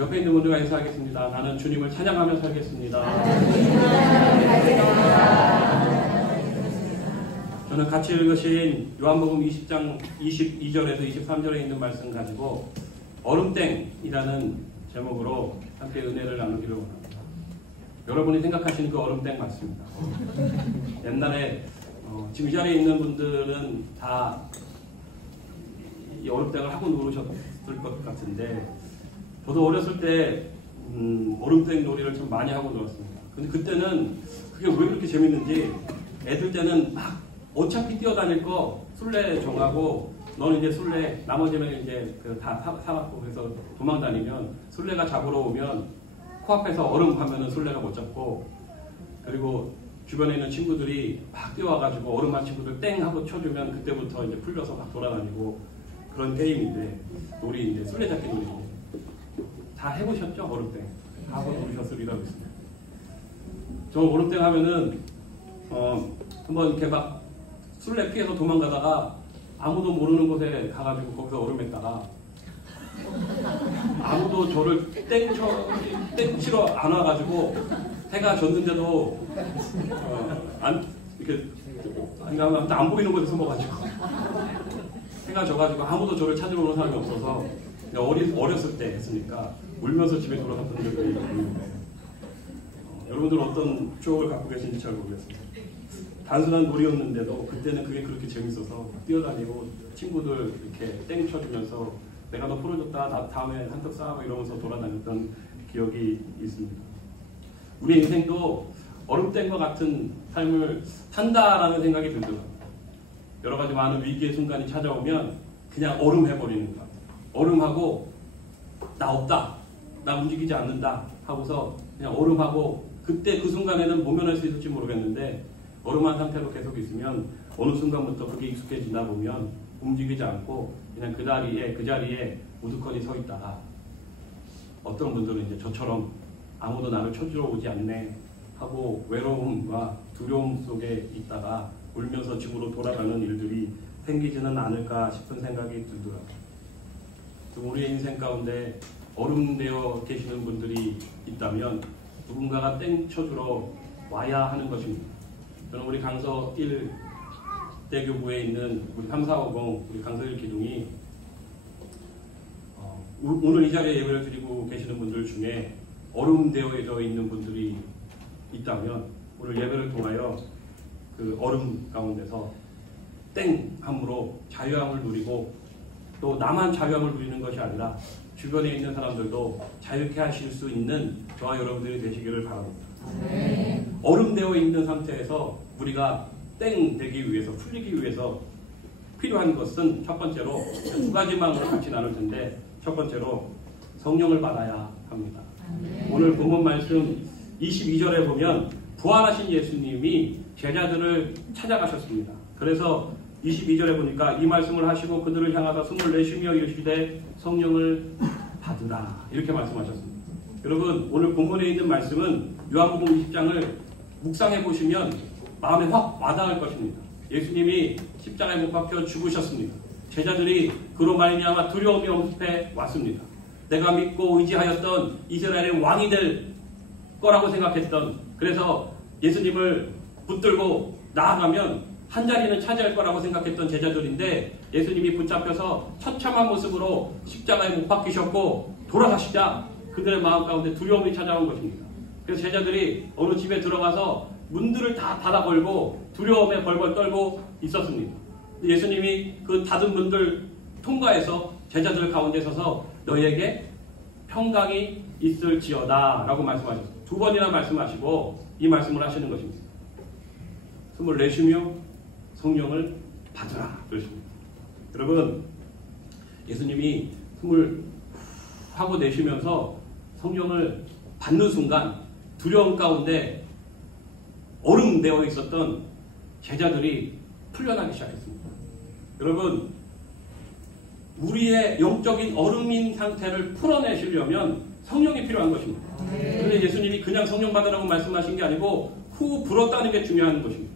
옆에 있는 분들과 인사하겠습니다. 나는 주님을 찬양하며 살겠습니다. 저는 같이 읽으신 요한복음 20장 22절에서 23절에 있는 말씀 가지고 얼음땡이라는 제목으로 함께 은혜를 나누기를 원합니다. 여러분이 생각하시는 그 얼음땡 맞습니다. 옛날에 지금 이 자리에 있는 분들은 다 이 얼음땡을 하고 놀으셨을 것 같은데, 저도 어렸을 때 얼음땡 놀이를 좀 많이 하고 놀았습니다. 근데 그때는 그게 왜 그렇게 재밌는지, 애들 때는 막 어차피 뛰어다닐 거 술래 정하고, 너는 이제 술래, 나머지는 이제 다 사갖고 그래서 도망다니면, 술래가 잡으러 오면 코앞에서 얼음 하면은 술래가 못 잡고, 그리고 주변에 있는 친구들이 막 뛰어와가지고 얼음한 친구들 땡 하고 쳐주면 그때부터 이제 풀려서 막 돌아다니고, 그런 게임인데, 놀이인데, 술래잡기 놀이인데. 다 해보셨죠? 얼음땡. 다 하고 놀으셨으리라고 있습니다. 저 얼음땡 하면은, 한번 이렇게 막 술래 피해서 도망가다가 아무도 모르는 곳에 가가지고 거기서 얼음했다가, 아무도 저를 땡치러 안 와가지고, 해가 졌는데도, 이렇게, 안 보이는 곳에 숨어가지고. 해가 져가지고 아무도 저를 찾으러 오는 사람이 없어서 어렸을 때 했으니까 울면서 집에 돌아갔던 적이 있는데, 여러분들 어떤 추억을 갖고 계신지 잘 모르겠습니다. 단순한 놀이였는데도 그때는 그게 그렇게 재밌어서 뛰어다니고 친구들 이렇게 땡 쳐주면서 내가 너 풀어줬다, 나 다음에 한턱 쏴고 이러면서 돌아다녔던 기억이 있습니다. 우리 인생도 얼음땡과 같은 삶을 산다라는 생각이 들더라고요. 여러 가지 많은 위기의 순간이 찾아오면 그냥 얼음해버리는 것 같아요. 얼음하고 나 없다, 나 움직이지 않는다 하고서 그냥 얼음하고, 그때 그 순간에는 모면할 수 있을지 모르겠는데 얼음한 상태로 계속 있으면 어느 순간부터 그게 익숙해지다 보면 움직이지 않고 그냥 그 자리에 우두커니 서 있다가, 어떤 분들은 이제 저처럼 아무도 나를 쳐주러 오지 않네 하고 외로움과 두려움 속에 있다가 울면서 집으로 돌아가는 일들이 생기지는 않을까 싶은 생각이 들더라고요. 우리의 인생 가운데 얼음되어 계시는 분들이 있다면 누군가가 땡 쳐주러 와야 하는 것입니다. 저는 우리 강서 1대교구에 있는 우리 3450 우리 강서 1기둥이 오늘 이 자리에 예배를 드리고 계시는 분들 중에 얼음되어 있는 분들이 있다면 오늘 예배를 통하여 그 얼음 가운데서 땡함으로 자유함을 누리고, 또 나만 자유함을 누리는 것이 아니라 주변에 있는 사람들도 자유케 하실 수 있는 저와 여러분들이 되시기를 바랍니다. 네. 얼음되어 있는 상태에서 우리가 땡 되기 위해서, 풀리기 위해서 필요한 것은 첫 번째로 두 가지만 같이 나눌 텐데, 첫 번째로 성령을 받아야 합니다. 네. 오늘 본문 말씀 22절에 보면 부활하신 예수님이 제자들을 찾아가셨습니다. 그래서 22절에 보니까 이 말씀을 하시고 그들을 향하사 숨을 내쉬며 이르시되 성령을 받으라, 이렇게 말씀하셨습니다. 여러분, 오늘 본문에 있는 말씀은 요한복음 20장을 묵상해 보시면 마음에 확 와닿을 것입니다. 예수님이 십자가에 못 박혀 죽으셨습니다. 제자들이 그로 말미암아 두려움이 엄습해 왔습니다. 내가 믿고 의지하였던 이스라엘의 왕이 될 거라고 생각했던, 그래서 예수님을 붙들고 나아가면 한 자리는 차지할 거라고 생각했던 제자들인데, 예수님이 붙잡혀서 처참한 모습으로 십자가에 못 박히셨고 돌아가시자 그들의 마음 가운데 두려움이 찾아온 것입니다. 그래서 제자들이 어느 집에 들어가서 문들을 다 닫아 걸고 두려움에 벌벌 떨고 있었습니다. 예수님이 그 닫은 문들 통과해서 제자들 가운데 서서 너희에게 평강이 있을지어다 라고 말씀하셨습니다. 두 번이나 말씀하시고 이 말씀을 하시는 것입니다. 숨을 내쉬며 성령을 받으라 그러십니다. 여러분, 예수님이 숨을 하고 내쉬면서 성령을 받는 순간 두려움 가운데 얼음되어 있었던 제자들이 풀려나기 시작했습니다. 여러분, 우리의 영적인 얼음인 상태를 풀어내시려면 성령이 필요한 것입니다. 그런데 예수님이 그냥 성령 받으라고 말씀하신 게 아니고 후 불었다는 게 중요한 것입니다.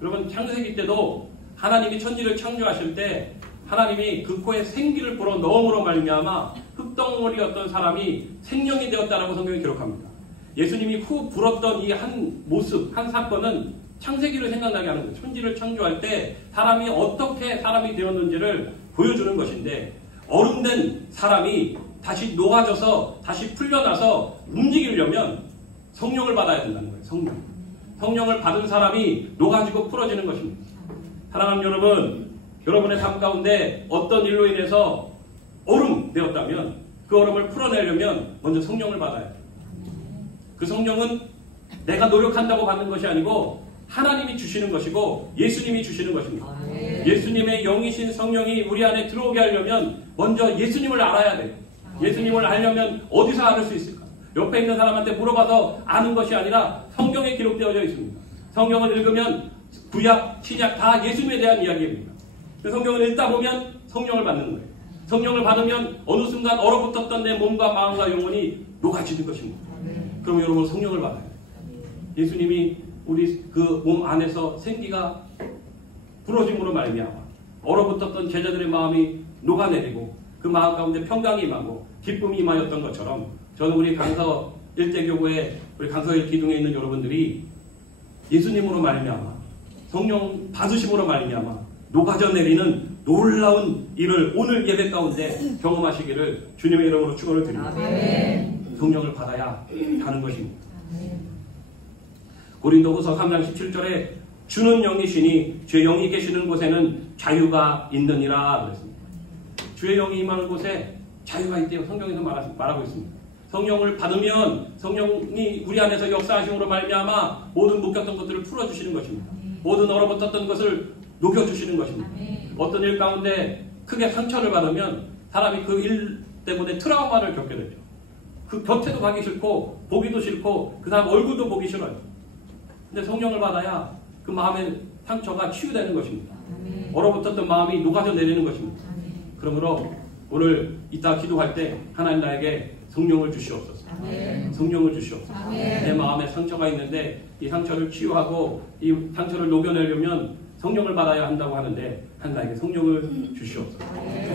여러분, 창세기 때도 하나님이 천지를 창조하실 때 하나님이 그 코에 생기를 불어 넣음으로 말미암아 흙 흙덩어리였던 사람이 생명이 되었다라고 성경이 기록합니다. 예수님이 후 불었던 이 한 모습, 한 사건은 창세기를 생각나게 하는 거예요. 천지를 창조할 때 사람이 어떻게 사람이 되었는지를 보여주는 것인데, 얼음된 사람이 다시 녹아져서 다시 풀려나서 움직이려면 성령을 받아야 된다는 거예요. 성령을 받은 사람이 녹아지고 풀어지는 것입니다. 사랑하는 여러분, 여러분의 삶 가운데 어떤 일로 인해서 얼음 되었다면 그 얼음을 풀어내려면 먼저 성령을 받아야 돼요. 그 성령은 내가 노력한다고 받는 것이 아니고 하나님이 주시는 것이고 예수님이 주시는 것입니다. 예수님의 영이신 성령이 우리 안에 들어오게 하려면 먼저 예수님을 알아야 돼요. 예수님을 알려면 어디서 알을 수 있을까? 옆에 있는 사람한테 물어봐서 아는 것이 아니라 성경에 기록되어져 있습니다. 성경을 읽으면 구약, 신약 다 예수님에 대한 이야기입니다. 성경을 읽다 보면 성령을 받는 거예요. 성령을 받으면 어느 순간 얼어붙었던 내 몸과 마음과 영혼이 녹아지는 것입니다. 그럼 여러분 성령을 받아야 돼요. 예수님이 우리 그 몸 안에서 생기가 부러짐으로 말미암아 얼어붙었던 제자들의 마음이 녹아내리고 그 마음 가운데 평강이 임하고 기쁨이 임하였던 것처럼, 저는 우리 강서 일대교구에 우리 강서 일기둥에 있는 여러분들이 예수님으로 말미암아 성령 받으심으로 말미암아 녹아져 내리는 놀라운 일을 오늘 예배 가운데 경험하시기를 주님의 이름으로 축원을 드립니다. 아멘. 성령을 받아야 하는 것입니다. 아멘. 고린도후서 3장 17절에 주는 영이시니 주의 영이 계시는 곳에는 자유가 있느니라 그랬습니다. 주의 영이 임하는 곳에 자유가 있대요. 성경에서 말하고 있습니다. 성령을 받으면 성령이 우리 안에서 역사하심으로 말미암아 모든 묶였던 것들을 풀어주시는 것입니다. 모든 얼어붙었던 것을 녹여주시는 것입니다. 어떤 일 가운데 크게 상처를 받으면 사람이 그 일 때문에 트라우마를 겪게 되죠. 그 곁에도 가기 싫고 보기도 싫고 그 사람 얼굴도 보기 싫어요. 근데 성령을 받아야 그 마음의 상처가 치유되는 것입니다. 얼어붙었던 마음이 녹아져 내리는 것입니다. 그러므로 오늘 이따 기도할 때 하나님 나에게 성령을 주시옵소서. 성령을 주시옵소서. 내 마음에 상처가 있는데 이 상처를 치유하고 이 상처를 녹여내려면 성령을 받아야 한다고 하는데 하나님께 성령을 주시옵소서.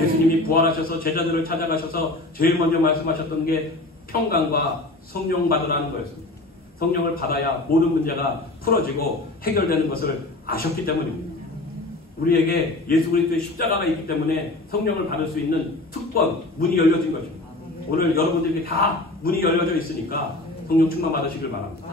예수님이 부활하셔서 제자들을 찾아가셔서 제일 먼저 말씀하셨던 게 평강과 성령 받으라는 거였습니다. 성령을 받아야 모든 문제가 풀어지고 해결되는 것을 아셨기 때문입니다. 우리에게 예수 그리스도의 십자가가 있기 때문에 성령을 받을 수 있는 특권, 문이 열려진 것입니다. 오늘 여러분들에게 다 문이 열려져 있으니까 성령 충만 받으시길 바랍니다.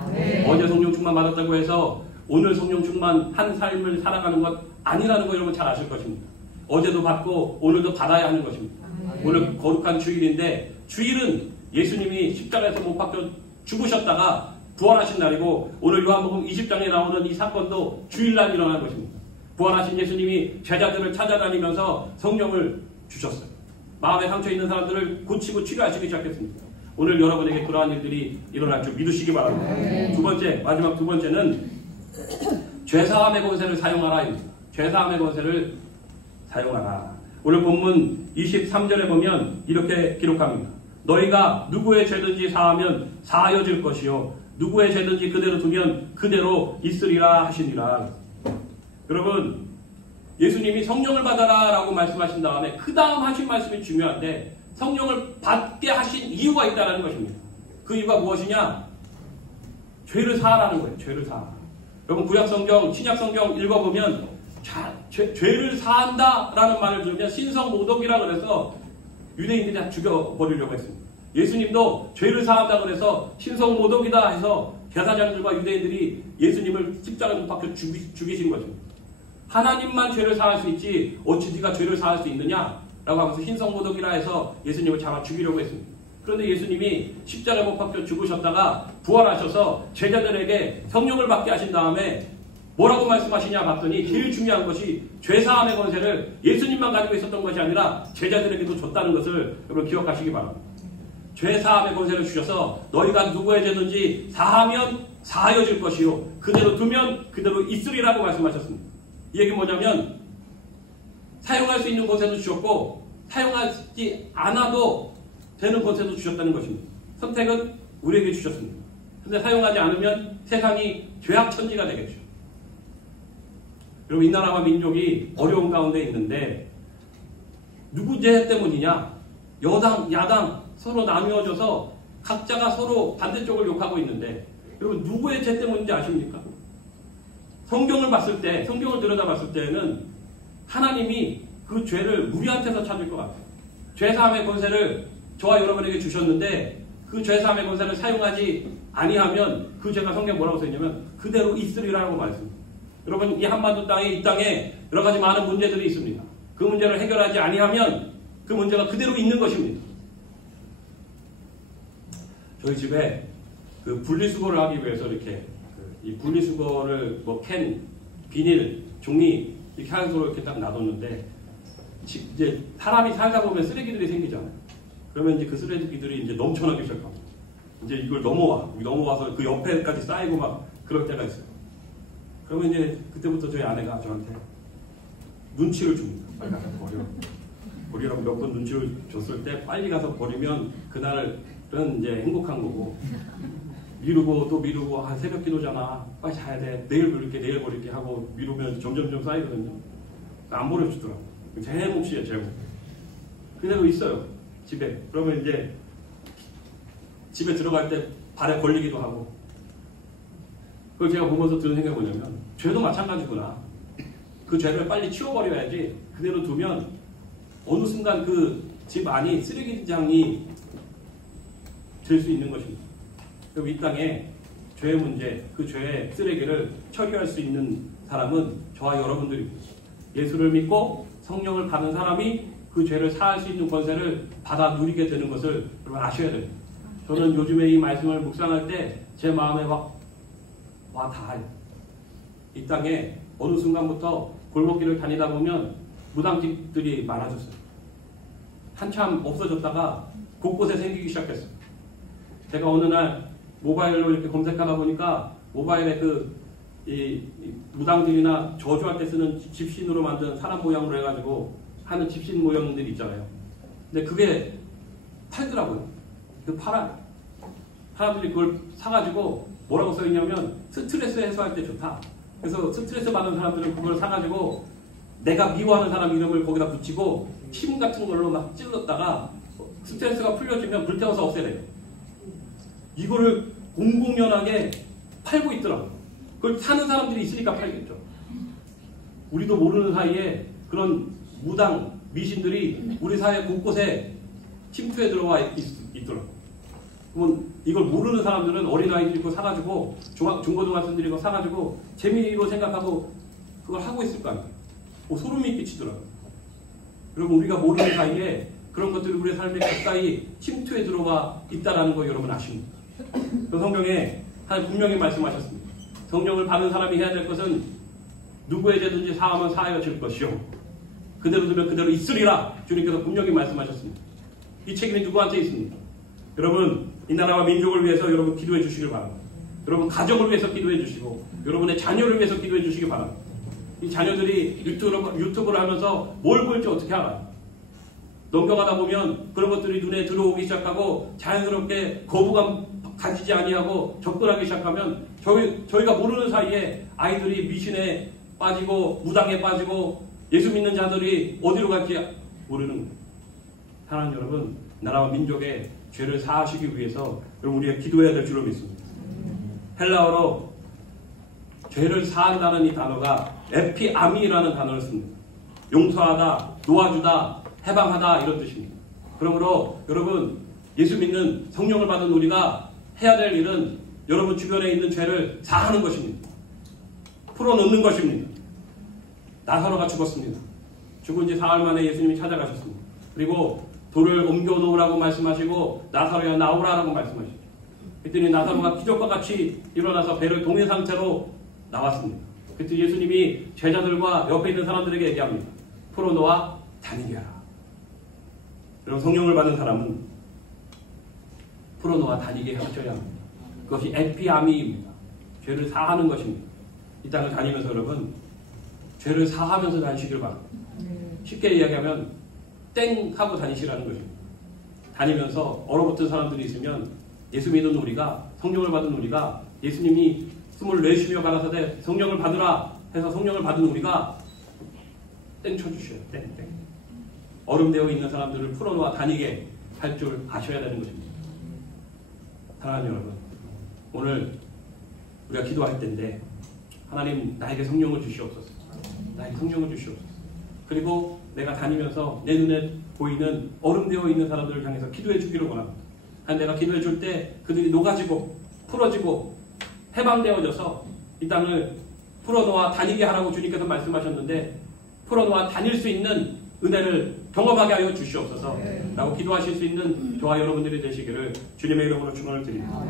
어제 성령 충만 받았다고 해서 오늘 성령 충만한 삶을 살아가는 것 아니라는 거 여러분 잘 아실 것입니다. 어제도 받고 오늘도 받아야 하는 것입니다. 오늘 거룩한 주일인데, 주일은 예수님이 십자가에서 못 박혀 죽으셨다가 부활하신 날이고, 오늘 요한복음 20장에 나오는 이 사건도 주일날 일어난 것입니다. 부활하신 예수님이 제자들을 찾아다니면서 성령을 주셨어요. 마음에 상처 있는 사람들을 고치고 치료하시기 시작했습니다. 오늘 여러분에게 그러한 일들이 일어날 줄 믿으시기 바랍니다. 두 번째, 마지막 두 번째는 죄사함의 권세를 사용하라입니다. 죄사함의 권세를 사용하라. 오늘 본문 23절에 보면 이렇게 기록합니다. 너희가 누구의 죄든지 사하면 사하여질 것이요 누구의 죄든지 그대로 두면 그대로 있으리라 하시니라. 여러분, 예수님이 성령을 받아라 라고 말씀하신 다음에 그 다음 하신 말씀이 중요한데, 성령을 받게 하신 이유가 있다는 것입니다. 그 이유가 무엇이냐? 죄를 사하라는 거예요. 죄를 사하라. 여러분, 구약성경, 신약성경 읽어보면 죄를 사한다라는 말을 들으면 신성모독이라 그래서 유대인들이 다 죽여버리려고 했습니다. 예수님도 죄를 사한다 그래서 신성모독이다 해서 제사장들과 유대인들이 예수님을 십자가에 못 박혀 죽이신 것입니다. 하나님만 죄를 사할 수 있지 어찌 네가 죄를 사할 수 있느냐? 라고 하면서 신성모독이라 해서 예수님을 잡아 죽이려고 했습니다. 그런데 예수님이 십자가에 못 박혀 죽으셨다가 부활하셔서 제자들에게 성령을 받게 하신 다음에 뭐라고 말씀하시냐 봤더니 제일 중요한 것이 죄사함의 권세를 예수님만 가지고 있었던 것이 아니라 제자들에게도 줬다는 것을 여러분 기억하시기 바랍니다. 죄사함의 권세를 주셔서 너희가 누구의 죄든지 사하면 사하여질 것이요 그대로 두면 그대로 있으리라고 말씀하셨습니다. 이 얘기는 뭐냐면 사용할 수 있는 권세도 주셨고 사용하지 않아도 되는 권세도 주셨다는 것입니다. 선택은 우리에게 주셨습니다. 그런데 사용하지 않으면 세상이 죄악천지가 되겠죠. 여러분, 이 나라와 민족이 어려운 가운데 있는데 누구 죄 때문이냐? 여당, 야당 서로 나누어져서 각자가 서로 반대쪽을 욕하고 있는데 여러분 누구의 죄 때문인지 아십니까? 성경을 봤을 때, 성경을 들여다봤을 때는 하나님이 그 죄를 우리한테서 찾을 것 같아요. 죄사함의 권세를 저와 여러분에게 주셨는데 그 죄사함의 권세를 사용하지 아니하면 그 죄가 성경에 뭐라고 써있냐면 그대로 있으리라고 말했습니다. 여러분 이 한반도 땅에 이 땅에 여러 가지 많은 문제들이 있습니다. 그 문제를 해결하지 아니하면 그 문제가 그대로 있는 것입니다. 저희 집에 그 분리수거를 하기 위해서 이렇게 이 분리수거를 뭐 캔, 비닐, 종이 이렇게 하는 식으로 이렇게 딱 놔뒀는데 이제 사람이 살다 보면 쓰레기들이 생기잖아요. 그러면 이제 그 쓰레기들이 이제 넘쳐나기 시작합니다. 이제 이걸 넘어와서 그 옆에까지 쌓이고 막 그럴 때가 있어요. 그러면 이제 그때부터 저희 아내가 저한테 눈치를 줍니다. 빨리 가서 버리라고 몇 번 눈치를 줬을 때 빨리 가서 버리면 그날은 이제 행복한 거고 미루고 또 미루고 새벽 기도잖아 빨리 자야 돼 내일 버릴게 하고 미루면 점점 쌓이거든요. 안 버려주더라고. 제 몫이에요. 제 몫. 그대로 있어요 집에. 그러면 이제 집에 들어갈 때 발에 걸리기도 하고 그걸 제가 보면서 드는 생각이 뭐냐면 죄도 마찬가지구나. 그 죄를 빨리 치워버려야지 그대로 두면 어느 순간 그 집 안이 쓰레기장이 될 수 있는 것입니다. 그리고 이 땅에 죄의 문제, 그 죄의 쓰레기를 처리할 수 있는 사람은 저와 여러분들입니다. 예수를 믿고 성령을 받은 사람이 그 죄를 사할 수 있는 권세를 받아 누리게 되는 것을 여러분 아셔야 됩니다. 저는 요즘에 이 말씀을 묵상할 때 제 마음에 와 닿아요. 이 땅에 어느 순간부터 골목길을 다니다 보면 무당집들이 많아졌어요. 한참 없어졌다가 곳곳에 생기기 시작했어요. 제가 어느 날 모바일로 이렇게 검색하다 보니까 모바일에 이 무당들이나 저주할 때 쓰는 집신으로 만든 사람 모양으로 해가지고 하는 집신 모형들이 있잖아요. 근데 그게 팔더라고요. 그 팔아요. 사람들이 그걸 사가지고 뭐라고 써있냐면 스트레스 해소할 때 좋다. 그래서 스트레스 받는 사람들은 그걸 사가지고 내가 미워하는 사람 이름을 거기다 붙이고 침 같은 걸로 막 찔렀다가 스트레스가 풀려지면 불태워서 없애래요. 이거를 공공연하게 팔고 있더라고요. 그걸 사는 사람들이 있으니까 팔겠죠. 우리도 모르는 사이에 그런 무당, 미신들이 우리 사회 곳곳에 침투해 들어와 있더라고요. 그러면 이걸 모르는 사람들은 어린아이들이 그거 사가지고 중고등학생들이 그거 사가지고 재미로 생각하고 그걸 하고 있을 거 아니에요. 소름이 끼치더라고요. 여러분 우리가 모르는 사이에 그런 것들이 우리의 삶에 가까이 침투해 들어와 있다는 거 여러분 아십니까? 그 성경에 하나님 분명히 말씀하셨습니다. 성령을 받은 사람이 해야 될 것은 누구의 죄든지 사하면 사하여질 것이요 그대로 두면 그대로 있으리라 주님께서 분명히 말씀하셨습니다. 이 책임이 누구한테 있습니까? 여러분 이 나라와 민족을 위해서 여러분 기도해 주시길 바랍니다. 여러분 가정을 위해서 기도해 주시고 여러분의 자녀를 위해서 기도해 주시기 바랍니다. 이 자녀들이 유튜브를 하면서 뭘 볼지 어떻게 알아요? 넘겨가다 보면 그런 것들이 눈에 들어오기 시작하고 자연스럽게 거부감 가지지 아니하고 접근하기 시작하면 저희가 모르는 사이에 아이들이 미신에 빠지고 무당에 빠지고 예수 믿는 자들이 어디로 갈지 모르는 거예요. 사랑하는 여러분, 나라와 민족의 죄를 사하시기 위해서 여러분 우리가 기도해야 될 줄로 믿습니다. 헬라어로 죄를 사한다는 이 단어가 에피아미라는 단어를 씁니다. 용서하다, 놓아주다, 해방하다 이런 뜻입니다. 그러므로 여러분 예수 믿는 성령을 받은 우리가 해야 될 일은 여러분 주변에 있는 죄를 사하는 것입니다. 풀어놓는 것입니다. 나사로가 죽었습니다. 죽은 지 사흘 만에 예수님이 찾아가셨습니다. 그리고 돌을 옮겨놓으라고 말씀하시고 나사로야 나오라라고 말씀하시죠. 그랬더니 나사로가 기적과 같이 일어나서 배를 동해 상태로 나왔습니다. 그때 예수님이 제자들과 옆에 있는 사람들에게 얘기합니다. 풀어놓아 다니게 하라. 여러분 성령을 받은 사람은 풀어놓아 다니게 하셔야 합니다. 그것이 에피아미입니다. 죄를 사하는 것입니다. 이 땅을 다니면서 여러분 죄를 사하면서 다니시길 바랍니다. 쉽게 이야기하면 땡 하고 다니시라는 것입니다. 다니면서 얼어붙은 사람들이 있으면 예수 믿은 우리가 성령을 받은 우리가 예수님이 숨을 내쉬며 가라사대 성령을 받으라 해서 성령을 받은 우리가 땡 쳐주셔요. 땡. 얼음되어 있는 사람들을 풀어놓아 다니게 할 줄 아셔야 되는 것입니다. 사랑하는 여러분, 오늘 우리가 기도할 때인데 하나님 나에게 성령을 주시옵소서. 나에게 성령을 주시옵소서. 그리고 내가 다니면서 내 눈에 보이는 얼음되어 있는 사람들을 향해서 기도해 주기를 원합니다. 내가 기도해 줄 때 그들이 녹아지고 풀어지고 해방되어져서 이 땅을 풀어놓아 다니게 하라고 주님께서 말씀하셨는데 풀어놓아 다닐 수 있는 은혜를 경험하게 하여 주시옵소서 라고 기도하실 수 있는 저와 여러분들이 되시기를 주님의 이름으로 축원을 드립니다.